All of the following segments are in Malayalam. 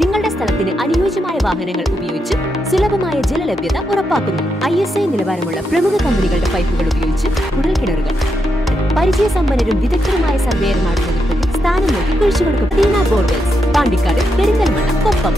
നിങ്ങളുടെ സ്ഥലത്തിന് അനുയോജ്യമായ വാഹനങ്ങൾ ഉപയോഗിച്ച് സുലഭമായ ജലലഭ്യത ഉറപ്പാക്കുന്നു. ഐ എസ് ഐ നിലവാരമുള്ള പ്രമുഖ കമ്പനികളുടെ പൈപ്പുകൾ ഉപയോഗിച്ച് കുഴൽക്കിണറുകൾ പരിചയസമ്പന്നരും വിദഗ്ധരുമായ സർവേയർമാരുടെ നേതൃത്വത്തിൽ സ്ഥാനം നൽകി കുഴിച്ചുകൊടുക്കും ടീന ബോർവെൽസ് പാണ്ടിക്കാട് പെരിന്തൽമണ്ണ കൊപ്പം.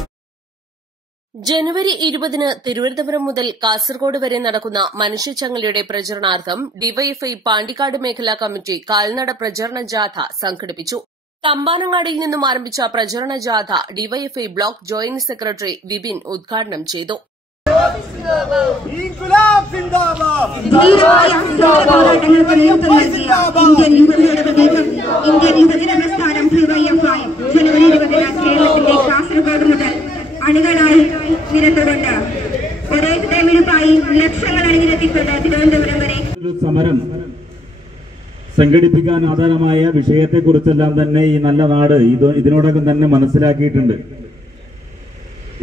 ജനുവരി ഇരുപതിന് തിരുവനന്തപുരം മുതൽ കാസർഗോഡ് വരെ നടക്കുന്ന മനുഷ്യച്ചങ്ങലയുടെ പ്രചരണാർത്ഥം ഡിവൈഎഫ്ഐ പാണ്ടിക്കാട് മേഖലാ കമ്മിറ്റി കാൽനട പ്രചരണ ജാഥ സംഘടിപ്പിച്ചു. തമ്പാനങ്ങാടിയിൽ നിന്നും ആരംഭിച്ച പ്രചരണ ജാഥ DYFI block joint secretary Vipin ഉദ്ഘാടനം ചെയ്തു. ഇൻകുലാബ് സിന്ദാബാദ്. ധീരമായ പോരാട്ടങ്ങൾക്ക് നേതൃത്വം നൽകിയ ഇന്ത്യൻ യുവജന പ്രദേശം ഇന്ത്യൻ യുവജന പ്രസ്ഥാനം ഡിവൈഎഫ്ഐ ജനുവരി ഇരുപതിന് കേരളത്തിന്റെ കാസർഗോഡ് മുതൽ അണികളായി നിരത്തുകൊണ്ട് ഒരേ തെരഞ്ഞെടുപ്പായി ലക്ഷങ്ങൾ അണിനിരത്തിക്കൊണ്ട് തിരുവനന്തപുരം വരെ ഒരു സമരം സംഘടിപ്പിക്കാൻ ആധാരമായ വിഷയത്തെക്കുറിച്ചെല്ലാം തന്നെ ഈ നല്ല നാട് ഇത് ഇതിനോടകം തന്നെ മനസ്സിലാക്കിയിട്ടുണ്ട്.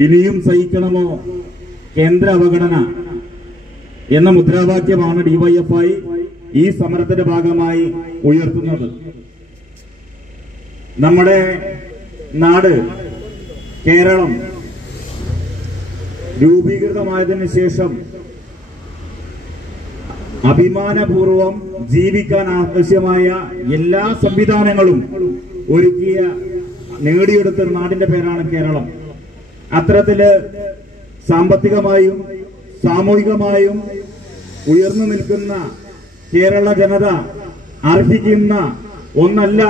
ഇനിയും സഹിക്കണമോ കേന്ദ്ര അവഗണന എന്ന മുദ്രാവാക്യമാണ് ഡിവൈഎഫ്ഐ ഈ സമരത്തിന്റെ ഭാഗമായി ഉയർത്തുന്നത്. നമ്മുടെ നാട് കേരളം രൂപീകൃതമായതിനു ശേഷം അഭിമാനപൂർവം ജീവിക്കാൻ ആവശ്യമായ എല്ലാ സംവിധാനങ്ങളും ഒരുക്കിയ നേടിയെടുത്ത നാടിന്റെ പേരാണ് കേരളം. അത്തരത്തിൽ സാമ്പത്തികമായും സാമൂഹികമായും ഉയർന്നു നിൽക്കുന്ന കേരള ജനത അർഹിക്കുന്ന ഒന്നല്ല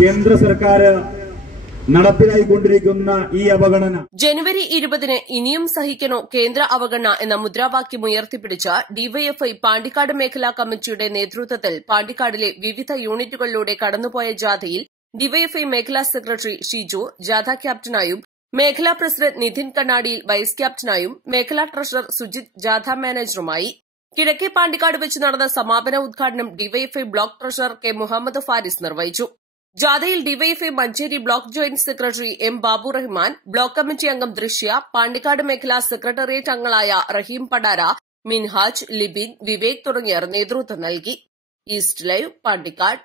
കേന്ദ്ര സർക്കാർ നടപ്പിലായിക്കൊണ്ടിരിക്കുന്ന ഈ അവഗണന. ജനുവരി ഇരുപതിന് ഇനിയും സഹിക്കണോ കേന്ദ്ര അവഗണന എന്ന മുദ്രാവാക്യം ഉയർത്തിപ്പിടിച്ച ഡിവൈഎഫ്ഐ പാണ്ടിക്കാട് മേഖലാ കമ്മിറ്റിയുടെ നേതൃത്വത്തിൽ പാണ്ടിക്കാടിലെ വിവിധ യൂണിറ്റുകളിലൂടെ കടന്നുപോയ ജാഥയിൽ ഡിവൈഎഫ്ഐ മേഖലാ സെക്രട്ടറി ഷിജു ജാഥ ക്യാപ്റ്റനായും മേഖലാ പ്രസിഡന്റ് നിധിൻ കണ്ണാടിയിൽ വൈസ് ക്യാപ്റ്റനായും മേഖലാ ട്രഷറർ സുജിത് ജാഥ മാനേജറുമായി കിഴക്കേ പാണ്ടിക്കാട് വെച്ച് നടന്ന സമാപന ഉദ്ഘാടനം DYFI block treasurer K Muhammad Faris നിർവഹിച്ചു. ജാഥയിൽ DYFI Manjeri block joint secretary M Babu Rahman block committee അംഗം ദൃശ്യ പാണ്ടിക്കാട് മേഖലാ സെക്രട്ടേറിയറ്റ് അംഗങ്ങളായ റഹീം പടാര മിൻഹാജ് ലിബിൻ വിവേക് തുടങ്ങിയവർ നേതൃത്വം നൽകി. East live Pandikkad.